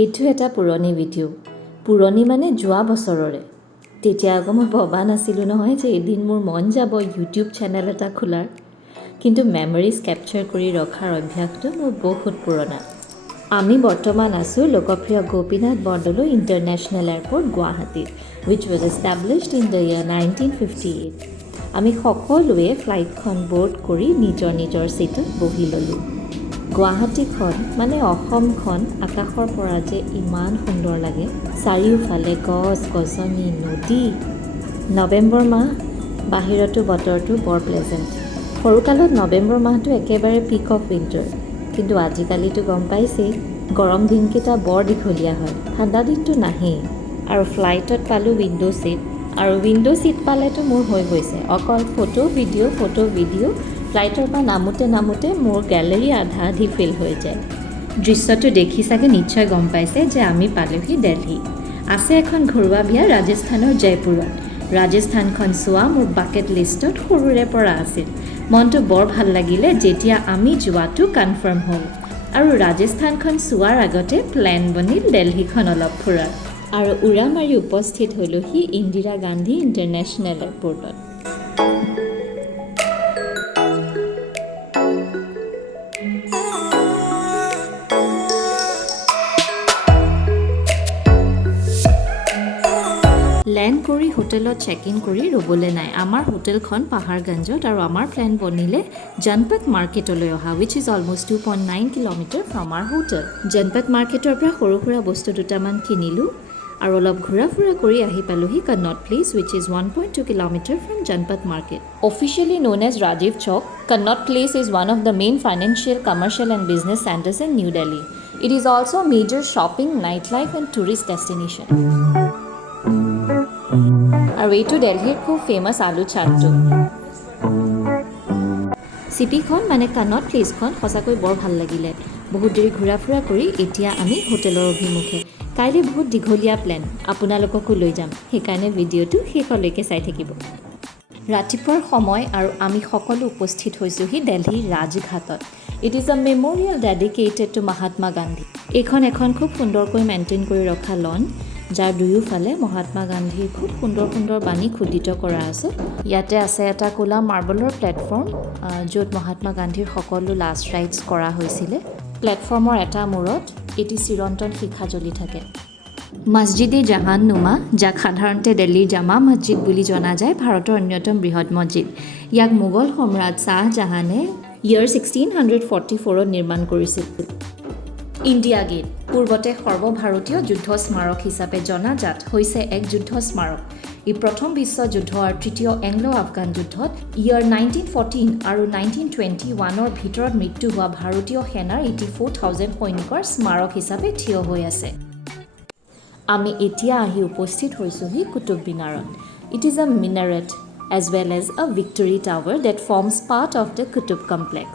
এইটো এটা পুৰণি ভিডিঅ'। পুৰণি মানে যোৱা বছৰৰে। তেতিয়া আকৌ মই ভবা নাছিলোঁ নহয় যে এদিন মোৰ মন যাব ইউটিউব চেনেল এটা খোলাৰ। কিন্তু মেমৰিজ কেপচাৰ কৰি ৰখাৰ অভ্যাসটো মোৰ বহুত পুৰণা। আমি বৰ্তমান আছোঁ লোকপ্ৰিয় গোপীনাথ বৰদলৈ ইণ্টাৰনেশ্যনেল এয়াৰপৰ্ট গুৱাহাটীত, which was established in the year 1958. আমি সকলোৱে ফ্লাইটখন ব'ৰ্ড কৰি নিজৰ নিজৰ ছিটত বহি ল'লোঁ। গুৱাহাটীখন মানে অসমখন আকাশৰ পৰা যে ইমান সুন্দৰ লাগে। চাৰিওফালে গছ গছনি নদী। নৱেম্বৰ মাহ, বাহিৰতো বতৰটো বৰ প্লেজেণ্ট। সৰুকালত নৱেম্বৰ মাহটো একেবাৰে পিক অফ উইণ্টাৰ, কিন্তু আজিকালিতো গম পাইছেই গৰম দিনকেইটা বৰ দীঘলীয়া হয়, ঠাণ্ডা দিনটো নাহেই। আৰু ফ্লাইটত পালোঁ উইণ্ডো ছিট, আৰু উইণ্ডো ছিট পালেতো মোৰ হৈ গৈছে অকল ফটো ভিডিঅ'। ফ্লাইটৰ পৰা নামোতে মোৰ গেলেৰী আধা আধি ফিল হৈ যায়। দৃশ্যটো দেখি চাগে নিশ্চয় গম পাইছে যে আমি পালোহি দিল্লী। আছে এখন ঘৰুৱা বিয়া ৰাজস্থানৰ জয়পুৰত। ৰাজস্থানখন চোৱা মোৰ বাকেট লিষ্টত সৰুৰে পৰা আছিল। মনটো বৰ ভাল লাগিলে যেতিয়া আমি যোৱাটো কনফাৰ্ম হ'ল। আৰু ৰাজস্থানখন চোৱাৰ আগতে প্লেন বনিল দিল্লীখন অলপ ফুৰাৰ। আৰু উৰা মাৰি উপস্থিত হ'লোহি ইন্দিৰা গান্ধী ইণ্টাৰনেশ্যনেল এয়াৰপৰ্টত। লেণ্ড কৰি হোটেলত চেক ইন কৰি ৰ'বলৈ নাই। আমাৰ হোটেলখন পাহাৰগঞ্জত, আৰু আমাৰ প্লেন বনিলে জনপথ মাৰ্কেটলৈ অহা, which is almost 2.9 kilometre from our hotel. জনপথ মাৰ্কেটৰ পৰা সৰু সুৰা বস্তু দুটামান কিনিলোঁ আৰু অলপ ঘূৰা ফুৰা কৰি আহি পালোহি cannot place, which is 1.2 kilometer from Janpat Market. Officially known as Rajiv Chowk, Connaught Place is one of the main financial, commercial and business centers in New Delhi. It is also a major shopping, nightlife and tourist destination. আৰু এইটো দিল্লীৰ খুব famous আলু চাটটো। চিপিখন মানে cannot প্লেচখন সঁচাকৈ বৰ ভাল লাগিলে। বহুত দেৰি ঘূৰা ফুৰা কৰি এতিয়া আমি হোটেলৰ অভিমুখে। কাইলৈ বহুত দীঘলীয়া প্লেন, আপোনালোককো লৈ যাম, সেইকাৰণে ভিডিঅ'টো শেষলৈকে চাই থাকিব। ৰাতিপুৱাৰ সময় আৰু আমি সকলো উপস্থিত হৈছোঁহি দিল্লীৰ ৰাজঘাটত। It is a memorial dedicated to Mahatma Gandhi. এইখন এখন খুব সুন্দৰকৈ মেইনটেইন কৰি ৰখা লন, যাৰ দুয়োফালে মহাত্মা গান্ধীৰ খুব সুন্দৰ সুন্দৰ বাণী খোদিত কৰা আছে। ইয়াতে আছে এটা ক'লা মাৰ্বলৰ প্লেটফৰ্ম, য'ত মহাত্মা গান্ধীৰ সকলো লাষ্ট ৰাইটছ কৰা হৈছিলে। প্লেটফৰ্মৰ এটা মূৰত এটি চিৰন্তন শিখা জ্বলি থাকে। মছজিদে জাহান নুমা, যাক সাধাৰণতে দিল্লীৰ জামা মছজিদ বুলি জনা যায়, ভাৰতৰ অন্যতম বৃহৎ মছজিদ। ইয়াক মোগল সম্ৰাট শ্বাহজাহানে ইয়াৰ 1644ত নিৰ্মাণ কৰিছিল। ইণ্ডিয়া গেট, পূৰ্বতে সৰ্বভাৰতীয় যুদ্ধ স্মাৰক হিচাপে জনাজাত, হৈছে এক যুদ্ধ স্মাৰক। ই প্ৰথম বিশ্বযুদ্ধ আৰু তৃতীয় এংলো আফগান যুদ্ধত ইয়াৰ 1914 আৰু 1921ৰ ভিতৰত মৃত্যু হোৱা ভাৰতীয় সেনাৰ 84,000 সৈনিকৰ স্মাৰক হিচাপে থিয় হৈ আছে। আমি এতিয়া আহি উপস্থিত হৈছোঁহি কুতুব মিনাৰত। It is a minaret as well as a victory tower that forms part of the Qutub complex.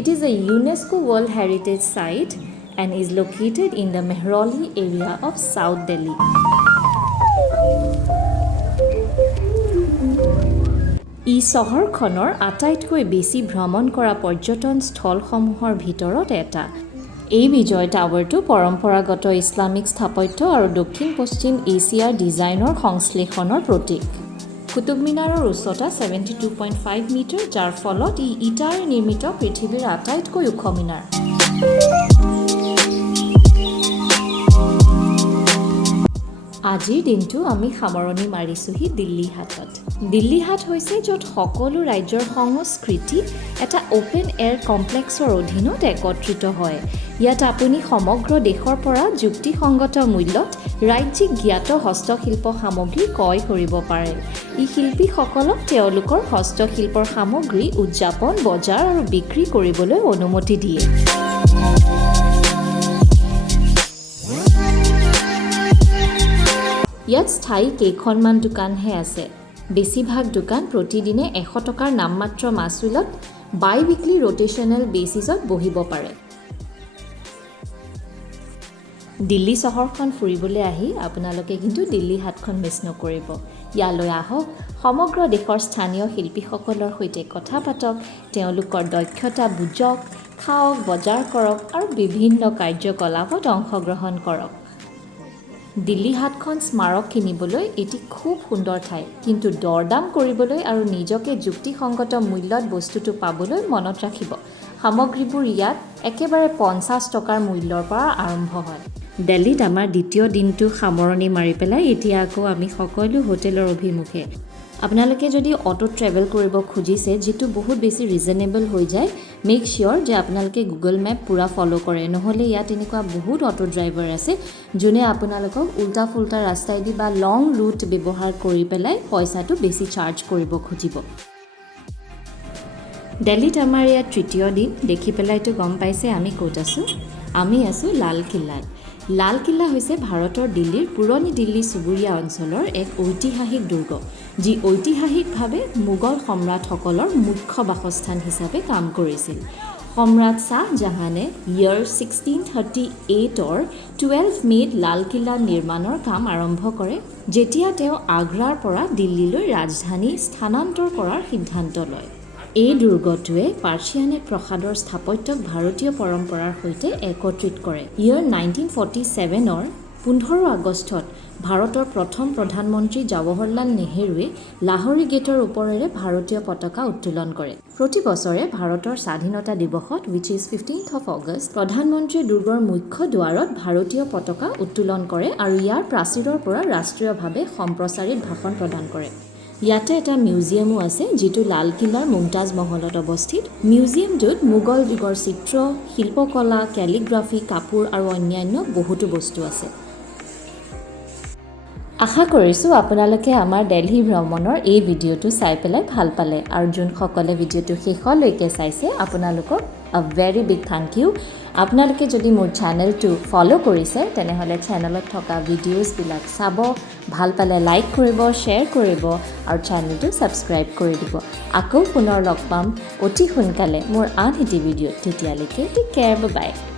It is a UNESCO World Heritage Site and is located in the Mehrauli area of South Delhi. ই চহৰখনৰ আটাইতকৈ বেছি ভ্ৰমণ কৰা পৰ্যটন স্থলসমূহৰ ভিতৰত এটা। এই বিজয় টাৱাৰটো পৰম্পৰাগত ইছলামিক স্থাপত্য আৰু দক্ষিণ পশ্চিম এছিয়াৰ ডিজাইনৰ সংশ্লেষণৰ প্ৰতীক। কুতুব মিনাৰৰ উচ্চতা 72.5 মিটাৰ, যাৰ ফলত ই ইটাৰে নিৰ্মিত পৃথিৱীৰ আটাইতকৈ ওখ মিনাৰ। আজিৰ দিনটো আমি সামৰণি মাৰিছোঁহি দিল্লী হাটত। দিল্লী হাট হৈছে য'ত সকলো ৰাজ্যৰ সংস্কৃতি এটা অ'পেন এয়াৰ কমপ্লেক্সৰ অধীনত একত্ৰিত হয়। ইয়াত আপুনি সমগ্ৰ দেশৰ পৰা যুক্তিসংগত মূল্যত ৰাজ্যিক জ্ঞাত হস্তশিল্প সামগ্ৰী ক্ৰয় কৰিব পাৰে। ই শিল্পীসকলক তেওঁলোকৰ হস্তশিল্পৰ সামগ্ৰী উদযাপন, বজাৰ আৰু বিক্ৰী কৰিবলৈ অনুমতি দিয়ে। ইয়াত স্থায়ী কেইখনমান দোকানহে আছে। বেছিভাগ দোকান প্ৰতিদিনে 100 টকাৰ নামমাত্ৰ মাচুলত বাই উইকলি ৰোটেশ্যনেল বেচিছত বহিব পাৰে। দিল্লী চহৰখন ফুৰিবলৈ আহি আপোনালোকে কিন্তু দিল্লী হাটখন মিছ নকৰিব। ইয়ালৈ আহক, সমগ্ৰ দেশৰ স্থানীয় শিল্পীসকলৰ সৈতে কথা পাতক, তেওঁলোকৰ দক্ষতা বুজক, খাওক, বজাৰ কৰক আৰু বিভিন্ন কাৰ্যকলাপত অংশগ্ৰহণ কৰক। দিল্লী হাটখন স্মাৰক কিনিবলৈ এটি খুব সুন্দৰ ঠাই, কিন্তু দৰদাম কৰিবলৈ আৰু নিজকে যুক্তিসংগত মূল্যত বস্তুটো পাবলৈ মনত ৰাখিব, সামগ্ৰীবোৰ ইয়াত একেবাৰে 50 টকাৰ মূল্যৰ পৰা আৰম্ভ হয়। দিল্লীত আমাৰ দ্বিতীয় দিনটো সামৰণি মাৰি পেলাই এতিয়া আকৌ আমি সকলো হোটেলৰ অভিমুখে। আপোনালোকে যদি অটো ট্ৰেভেল কৰিব খুজিছে, যিটো বহুত বেছি ৰিজনেবল হৈ যায়, মেক চিয়'ৰ যে আপোনালোকে গুগল মেপ পূৰা ফ'ল' কৰে, নহ'লে ইয়াত এনেকুৱা বহুত অটো ড্ৰাইভাৰ আছে যোনে আপোনালোকক উল্টা ফুল্টা ৰাস্তাইদি বা লং ৰুট ব্যৱহাৰ কৰি পেলাই পইচাটো বেছি চাৰ্জ কৰিব খুজিব। দিল্লীত আমাৰ ইয়াত তৃতীয় দিন। দেখি পেলাইতো গম পাইছে আমি ক'ত আছোঁ। আমি আছোঁ লালকিল্লাত। লালকিল্লা হৈছে ভাৰতৰ দিল্লীৰ পুৰণি দিল্লী চুবুৰীয়া অঞ্চলৰ এক ঐতিহাসিক দুৰ্গ, যি ঐতিহাসিকভাৱে মোগল সম্ৰাটসকলৰ মুখ্য বাসস্থান হিচাপে কাম কৰিছিল। সম্ৰাট শ্বাহজাহানে ইয়েৰ 1638ৰ 12 মে'ত লালকিল্লা নিৰ্মাণৰ কাম আৰম্ভ কৰে, যেতিয়া তেওঁ আগ্ৰাৰ পৰা দিল্লীলৈ ৰাজধানী স্থানান্তৰ কৰাৰ সিদ্ধান্ত লয়। এই দুৰ্গটোৱে পাৰ্চিয়ানে প্ৰসাদৰ স্থাপত্যক ভাৰতীয় পৰম্পৰাৰ সৈতে একত্ৰিত কৰে। ইয়েৰ 1947ৰ 15 আগষ্টত ভাৰতৰ প্ৰথম প্ৰধানমন্ত্ৰী জৱাহৰলাল নেহৰুৱে লাহোৰী গেটৰ ওপৰেৰে ভাৰতীয় পতাকা উত্তোলন কৰে। প্ৰতি বছৰে ভাৰতৰ স্বাধীনতা দিৱসত which is 15th of August, প্ৰধানমন্ত্ৰীয়ে দুৰ্গৰ মুখ্য দুৱাৰত ভাৰতীয় পতাকা উত্তোলন কৰে আৰু ইয়াৰ প্ৰাচীৰৰ পৰা ৰাষ্ট্ৰীয়ভাৱে সম্প্ৰচাৰিত ভাষণ প্ৰদান কৰে। ইয়াতে এটা মিউজিয়ামো আছে, যিটো লালকিল্লাৰ মুমতাজ মহলত অৱস্থিত। মিউজিয়ামটোত মোগল যুগৰ চিত্ৰ, শিল্পকলা, কেলিগ্ৰাফী, কাপোৰ আৰু অন্যান্য বহুতো বস্তু আছে। আশা কৰিছোঁ আপোনালোকে আমাৰ দিল্লী ভ্ৰমণৰ এই ভিডিঅ'টো চাই পেলাই ভাল পালে, আৰু যোনসকলে ভিডিঅ'টো শেষলৈকে চাইছে আপোনালোকক আ ভেৰি বিগ থেংক ইউ। আপোনালোকে যদি মোৰ চেনেলটো ফ'ল' কৰিছে, তেনেহ'লে চেনেলত থকা ভিডিঅ'ছবিলাক চাব, ভাল পালে লাইক কৰিব, শ্বেয়াৰ কৰিব আৰু চেনেলটো ছাবস্ক্ৰাইব কৰি দিব। আকৌ পুনৰ লগ পাম অতি সোনকালে মোৰ আন এটি ভিডিঅ'ত। তেতিয়ালৈকে টেক কেয়াৰ, বাই বাই।